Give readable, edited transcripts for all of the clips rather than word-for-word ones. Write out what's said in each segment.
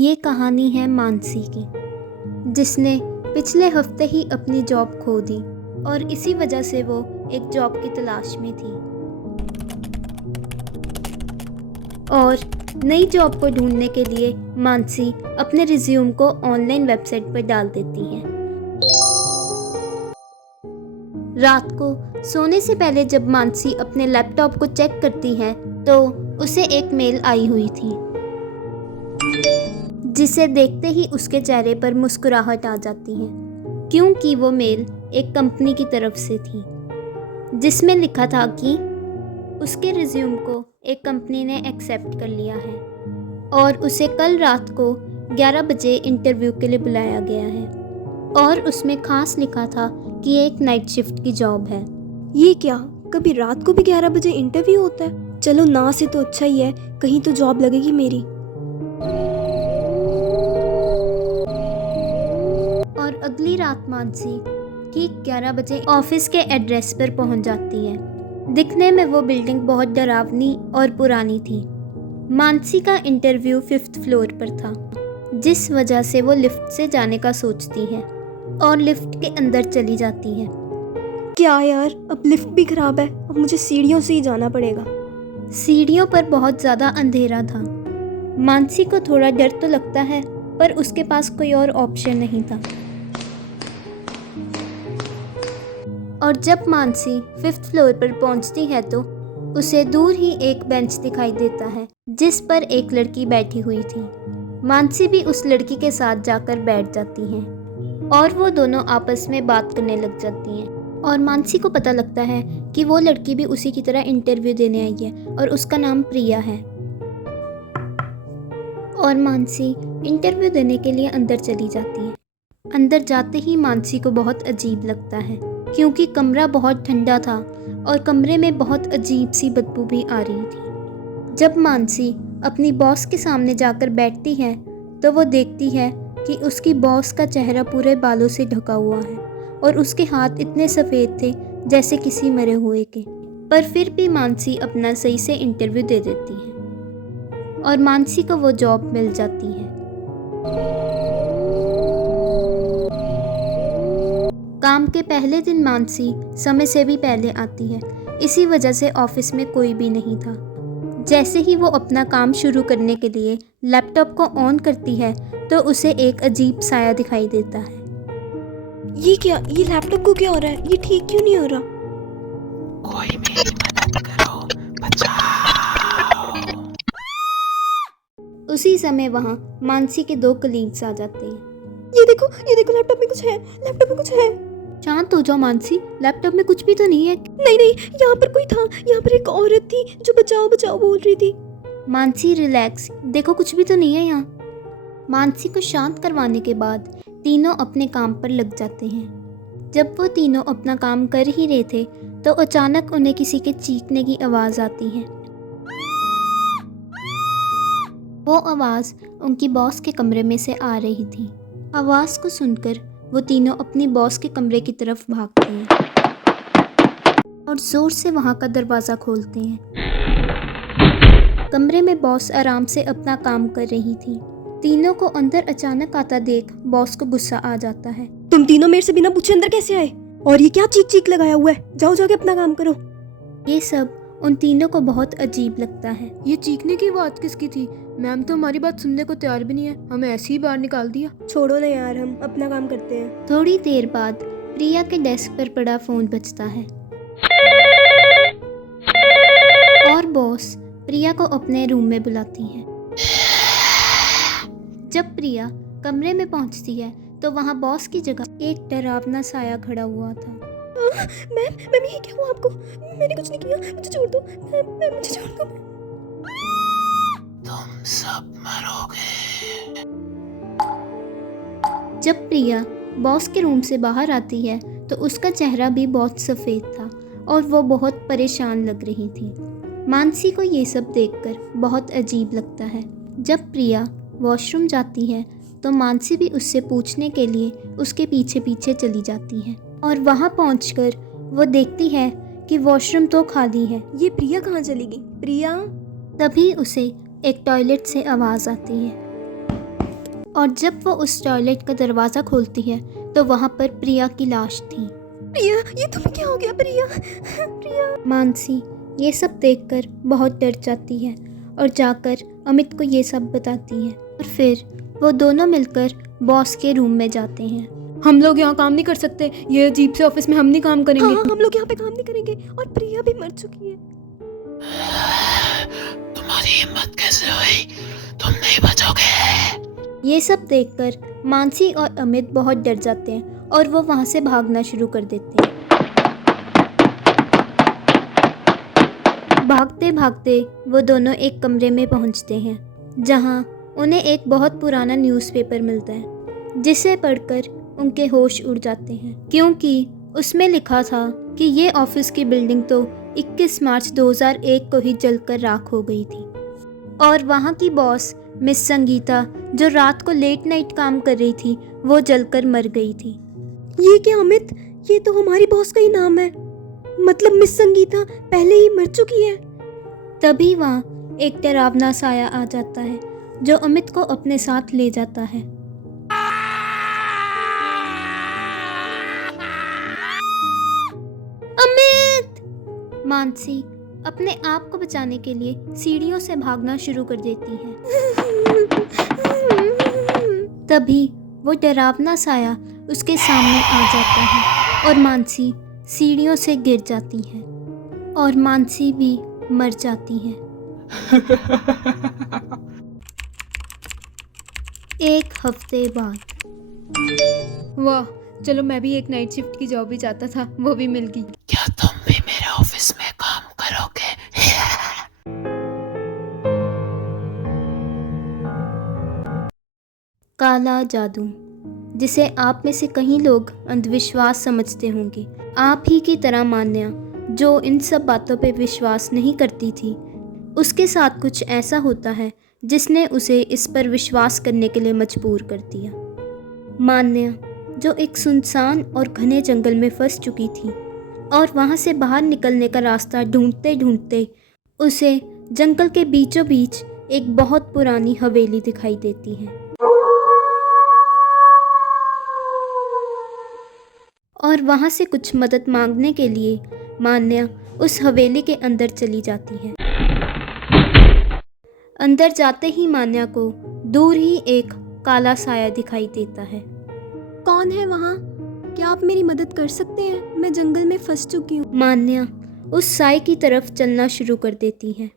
ये कहानी है मानसी की, जिसने पिछले हफ्ते ही अपनी जॉब खो दी और इसी वजह से वो एक जॉब की तलाश में थी और नई जॉब को ढूंढने के लिए मानसी अपने रिज्यूम को ऑनलाइन वेबसाइट पर डाल देती है। रात को सोने से पहले जब मानसी अपने लैपटॉप को चेक करती है तो उसे एक मेल आई हुई थी, जिसे देखते ही उसके चेहरे पर मुस्कुराहट आ जाती है, क्योंकि वो मेल एक कंपनी की तरफ से थी जिसमें लिखा था कि उसके रिज्यूम को एक कंपनी ने एक्सेप्ट कर लिया है और उसे कल रात को 11 बजे इंटरव्यू के लिए बुलाया गया है। और उसमें खास लिखा था कि ये एक नाइट शिफ्ट की जॉब है। ये क्या, कभी रात को भी 11 बजे इंटरव्यू होता है? चलो ना से तो अच्छा ही है, कहीं तो जॉब लगेगी मेरी। और अगली रात मानसी ठीक 11 बजे ऑफिस के एड्रेस पर पहुंच जाती है। दिखने में वो बिल्डिंग बहुत डरावनी और पुरानी थी। मानसी का इंटरव्यू 5th फ्लोर पर था, जिस वजह से वो लिफ्ट से जाने का सोचती है और लिफ्ट के अंदर चली जाती है। क्या यार, अब लिफ्ट भी खराब है, अब मुझे सीढ़ियों से ही जाना पड़ेगा। सीढ़ियों पर बहुत ज़्यादा अंधेरा था। मानसी को थोड़ा डर तो लगता है, पर उसके पास कोई और ऑप्शन नहीं था। और जब मानसी 5th फ्लोर पर पहुंचती है तो उसे दूर ही एक बेंच दिखाई देता है जिस पर एक लड़की बैठी हुई थी। मानसी भी उस लड़की के साथ जाकर बैठ जाती है और वो दोनों आपस में बात करने लग जाती हैं। और मानसी को पता लगता है कि वो लड़की भी उसी की तरह इंटरव्यू देने आई है और उसका नाम प्रिया है। और मानसी इंटरव्यू देने के लिए अंदर चली जाती है। अंदर जाते ही मानसी को बहुत अजीब लगता है, क्योंकि कमरा बहुत ठंडा था और कमरे में बहुत अजीब सी बदबू भी आ रही थी। जब मानसी अपनी बॉस के सामने जाकर बैठती है तो वो देखती है कि उसकी बॉस का चेहरा पूरे बालों से ढका हुआ है और उसके हाथ इतने सफ़ेद थे जैसे किसी मरे हुए के। पर फिर भी मानसी अपना सही से इंटरव्यू दे देती है और मानसी को वो जॉब मिल जाती है। काम के पहले दिन मानसी समय से भी पहले आती है, इसी वजह से ऑफिस में कोई भी नहीं था। जैसे ही वो अपना काम शुरू करने के लिए लैपटॉप को ऑन करती है तो उसे एक अजीब साया दिखाई देता है। ये क्या, ये लैपटॉप को क्या हो रहा है? ये ठीक क्यों नहीं हो रहा? कोई मेरी मदद करो, बचाओ। उसी समय वहाँ मानसी के 2 कलीग्स आ जाते हैं। ये देखो लैपटॉप में कुछ है, लैपटॉप में कुछ है। शांत हो जाओ मानसी, लैपटॉप में कुछ भी तो नहीं है। नहीं, यहाँ पर कोई था, यहाँ पर एक औरत थी जो बचाओ बचाओ बोल रही थी। मानसी रिलैक्स, देखो कुछ भी तो नहीं है यहाँ। मानसी को शांत करवाने के बाद तीनों अपने काम पर लग जाते हैं। जब वो तीनों अपना काम कर ही रहे थे तो अचानक उन्हें किसी के चीखने की आवाज़ आती है। वो आवाज़ उनकी बॉस के कमरे में से आ रही थी। आवाज़ को सुनकर वो तीनों अपनी बॉस के कमरे की तरफ भागते हैं और ज़ोर से वहाँ का दरवाज़ा खोलते हैं। कमरे में बॉस आराम से अपना काम कर रही थी। तीनों को अंदर अचानक आता देख बॉस को गुस्सा आ जाता है। तुम तीनों मेरे से बिना पूछे अंदर कैसे आए? और ये क्या चीख चीख लगाया हुआ है? जाओ जाके अपना काम करो। ये सब उन तीनों को बहुत अजीब लगता है। ये चीखने की बात किसकी थी? मैम तो हमारी बात सुनने को तैयार भी नहीं है, हमें ऐसे ही बाहर निकाल दिया। छोड़ो ना यार, हम अपना काम करते हैं। थोड़ी देर बाद प्रिया के डेस्क पर पड़ा फोन बजता है और बॉस प्रिया को अपने रूम में बुलाती है। जब प्रिया कमरे में पहुंचती है तो वहां बॉस की जगह एक डरावना साया खड़ा हुआ था। मैम ये क्या हुआ आपको? मैंने कुछ नहीं किया, मुझे छोड़ दो मैम, मुझे छोड़ दो। तुम सब मरोगे। जब प्रिया बॉस के रूम से बाहर आती है तो उसका चेहरा भी बहुत सफ़ेद था और वो बहुत परेशान लग रही थी। मानसी को ये सब देखकर बहुत अजीब लगता है। जब प्रिया वॉशरूम जाती है तो मानसी भी उससे पूछने के लिए उसके पीछे पीछे चली जाती है और वहाँ पहुंचकर वो देखती है कि वॉशरूम तो खाली है। ये प्रिया कहाँ चली गई? प्रिया? तभी उसे एक टॉयलेट से आवाज़ आती है। और जब वो उस टॉयलेट का दरवाज़ा खोलती है तो वहाँ पर प्रिया की लाश थी। प्रिया, ये तुम्हें क्या हो गया प्रिया? प्रिया। मानसी ये सब देखकर बहुत डर जाती है और जाकर अमित को ये सब बताती है और फिर वो दोनों मिलकर बॉस के रूम में जाते हैं। हम लोग यहाँ काम नहीं कर सकते, ये अजीब से ऑफिस में हम नहीं काम करेंगे। हाँ, हम लोग यहाँ पे काम नहीं करेंगे और प्रिया भी मर चुकी है। तुम्हारी हिम्मत कैसे हुई? तुम नहीं बचोगे। ये सब देखकर मानसी और अमित बहुत डर जाते हैं और वो वहाँ से भागना शुरू कर देते हैं। भागते भागते वो दोनों एक कमरे में पहुँचते हैं जहाँ उन्हें एक बहुत पुराना न्यूज़पेपर मिलता है जिसे पढ़कर उनके होश उड़ जाते हैं, क्योंकि उसमें लिखा था कि ये ऑफिस की बिल्डिंग तो 21 मार्च 2001 को ही जलकर राख हो गई थी और वहाँ की बॉस मिस संगीता जो रात को लेट नाइट काम कर रही थी वो जलकर मर गई थी। ये क्या अमित, ये तो हमारी बॉस का ही नाम है। मतलब मिस संगीता पहले ही मर चुकी है। तभी वहाँ एक डरावना साया आ जाता है जो अमित को अपने साथ ले जाता है। अमित! मानसी अपने आप को बचाने के लिए सीढ़ियों से भागना शुरू कर देती है। तभी वो डरावना साया उसके सामने आ जाता है और मानसी सीढ़ियों से गिर जाती है और मानसी भी मर जाती है। एक हफ्ते बाद। वाह, चलो मैं भी एक नाइट शिफ्ट की जॉब भी चाहता था, वो भी मिल गई। क्या तुम भी मेरे ऑफिस में काम करोगे? काला जादू, जिसे आप में से कई लोग अंधविश्वास समझते होंगे। आप ही की तरह मान्या जो इन सब बातों पे विश्वास नहीं करती थी, उसके साथ कुछ ऐसा होता है जिसने उसे इस पर विश्वास करने के लिए मजबूर कर दिया। मान्या जो एक सुनसान और घने जंगल में फंस चुकी थी और वहाँ से बाहर निकलने का रास्ता ढूंढते ढूंढते उसे जंगल के बीचों बीच एक बहुत पुरानी हवेली दिखाई देती है और वहाँ से कुछ मदद मांगने के लिए मान्या उस हवेली के अंदर चली जाती है। अंदर जाते ही मान्या को दूर ही एक काला साया दिखाई देता है। कौन है वहाँ? क्या आप मेरी मदद कर सकते हैं? मैं जंगल में फंस चुकी हूँ। मान्या उस साए की तरफ चलना शुरू कर देती है।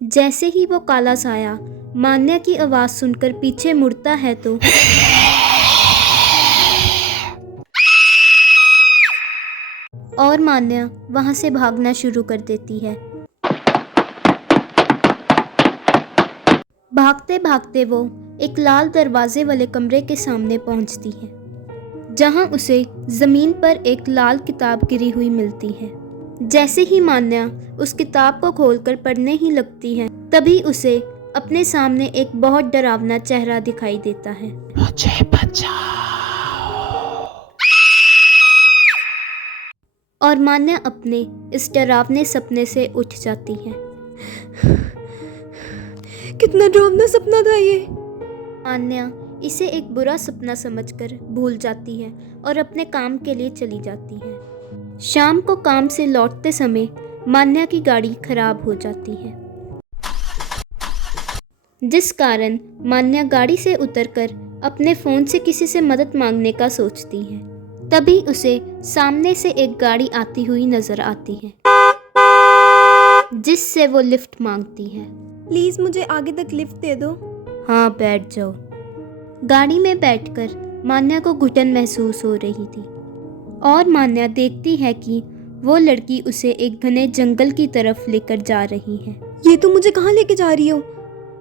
जैसे ही वो काला साया मान्या की आवाज़ सुनकर पीछे मुड़ता है तो और मान्या वहाँ से भागना शुरू कर देती है। भागते भागते वो एक लाल दरवाजे वाले कमरे के सामने पहुँचती है जहाँ उसे ज़मीन पर एक लाल किताब गिरी हुई मिलती है। जैसे ही मान्या उस किताब को खोलकर पढ़ने ही लगती है तभी उसे अपने सामने एक बहुत डरावना चेहरा दिखाई देता है। मुझे बचाओ। और मान्या अपने इस डरावने सपने से उठ जाती है। कितना डरावना सपना था ये। मान्या इसे एक बुरा सपना समझकर भूल जाती है और अपने काम के लिए चली जाती है। शाम को काम से लौटते समय मान्या की गाड़ी खराब हो जाती है, जिस कारण मान्या गाड़ी से उतरकर अपने फ़ोन से किसी से मदद मांगने का सोचती है। तभी उसे सामने से एक गाड़ी आती हुई नज़र आती है जिससे वो लिफ्ट मांगती है। प्लीज़ मुझे आगे तक लिफ्ट दे दो। हाँ, बैठ जाओ। गाड़ी में बैठकर मान्या को घुटन महसूस हो रही थी और मान्या देखती है कि वो लड़की उसे एक घने जंगल की तरफ लेकर जा रही है। ये तो मुझे कहाँ लेके जा रही हो?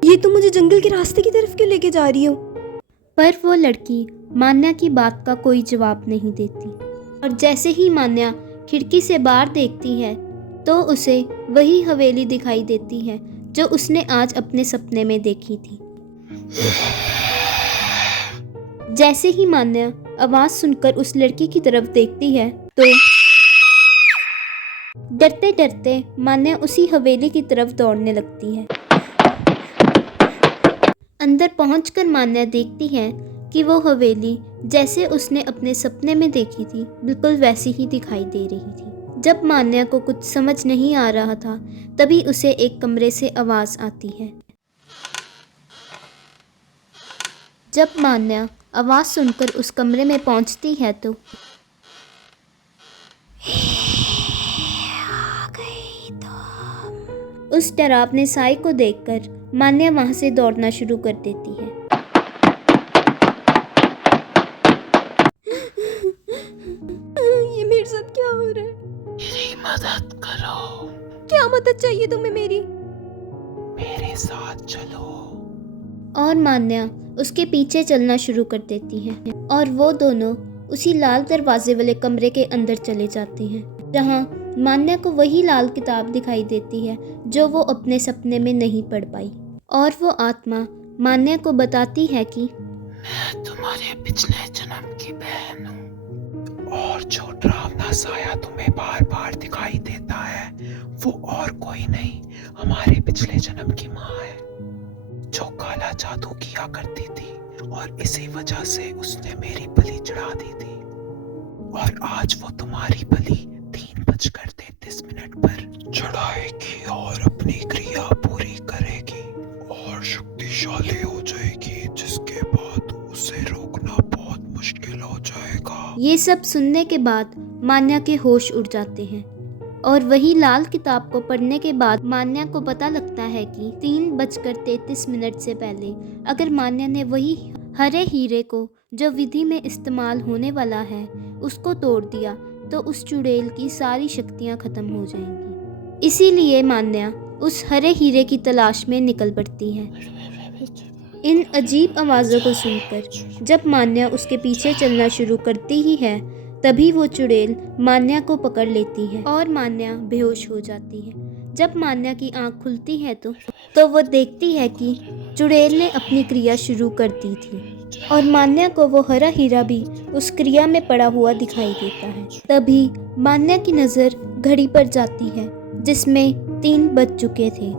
ये तो मुझे जंगल के रास्ते की तरफ क्यों लेके जा रही हो? पर वो लड़की मान्या की बात का कोई जवाब नहीं देती और जैसे ही मान्या खिड़की से बाहर देखती है तो उसे वही हवेली दिखाई देती है जो उसने आज अपने सपने में देखी थी। जैसे ही मान्या आवाज़ सुनकर उस लड़की की तरफ देखती है तो डरते डरते मान्या उसी हवेली की तरफ दौड़ने लगती है। अंदर पहुंचकर मान्या देखती है कि वो हवेली जैसे उसने अपने सपने में देखी थी बिल्कुल वैसी ही दिखाई दे रही थी। जब मान्या को कुछ समझ नहीं आ रहा था तभी उसे एक कमरे से आवाज़ आती है। जब मान्या आवाज़ सुनकर उस कमरे में पहुंचती है तो उस डरावने साए को देखकर मान्या वहां से दौड़ना शुरू कर देती है। ये मेरे साथ क्या हो रहा है? मेरी मदद करो, क्या मदद चाहिए तुम्हें मेरी? मेरे साथ चलो। और मान्या उसके पीछे चलना शुरू कर देती है और वो दोनों उसी लाल दरवाजे वाले कमरे के अंदर चले जाते हैं जहां मान्या को वही लाल किताब दिखाई देती है जो वो अपने सपने में नहीं पढ़ पाई। और वो आत्मा मान्या को बताती है कि मैं तुम्हारे पिछले जन्म की बहन हूँ और जो डरावना साया तुम्हें बार बार दिखाई देता है वो और कोई नहीं, हमारे पिछले जन्म की माँ है जो काला जादू किया करती थी और इसी वजह से उसने मेरी बलि चढ़ा दी थी और आज वो तुम्हारी बलि 3:33 पर चढ़ाएगी और अपनी क्रिया पूरी करेगी और शक्तिशाली हो जाएगी, जिसके बाद उसे रोकना बहुत मुश्किल हो जाएगा। ये सब सुनने के बाद मान्या के होश उड़ जाते हैं और वही लाल किताब को पढ़ने के बाद मान्या को पता लगता है कि 3:33 से पहले अगर मान्या ने वही हरे हीरे को जो विधि में इस्तेमाल होने वाला है उसको तोड़ दिया तो उस चुड़ैल की सारी शक्तियाँ खत्म हो जाएंगी। इसीलिए मान्या उस हरे हीरे की तलाश में निकल पड़ती है। इन अजीब आवाज़ों को सुनकर जब मान्या उसके पीछे चलना शुरू करती ही है तभी वो चुड़ैल मान्या को पकड़ लेती है और मान्या बेहोश हो जाती है। जब मान्या की आंख खुलती है तो वो देखती है कि चुड़ैल ने अपनी क्रिया शुरू कर दी थी और मान्या को वो हरा हीरा भी उस क्रिया में पड़ा हुआ दिखाई देता है। तभी मान्या की नज़र घड़ी पर जाती है जिसमें 3 बज चुके थे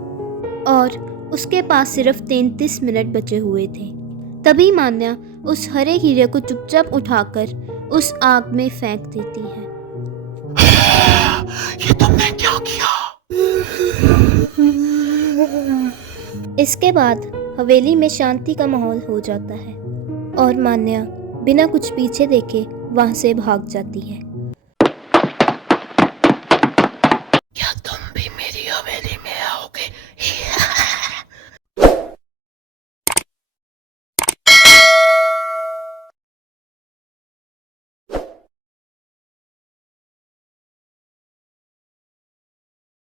और उसके पास सिर्फ 33 मिनट बचे हुए थे। तभी मान्या उस हरे हीरे को चुपचाप उठाकर उस आग में फेंक देती है। ये तुमने क्या किया? इसके बाद हवेली में शांति का माहौल हो जाता है और मान्या बिना कुछ पीछे देखे वहां से भाग जाती है।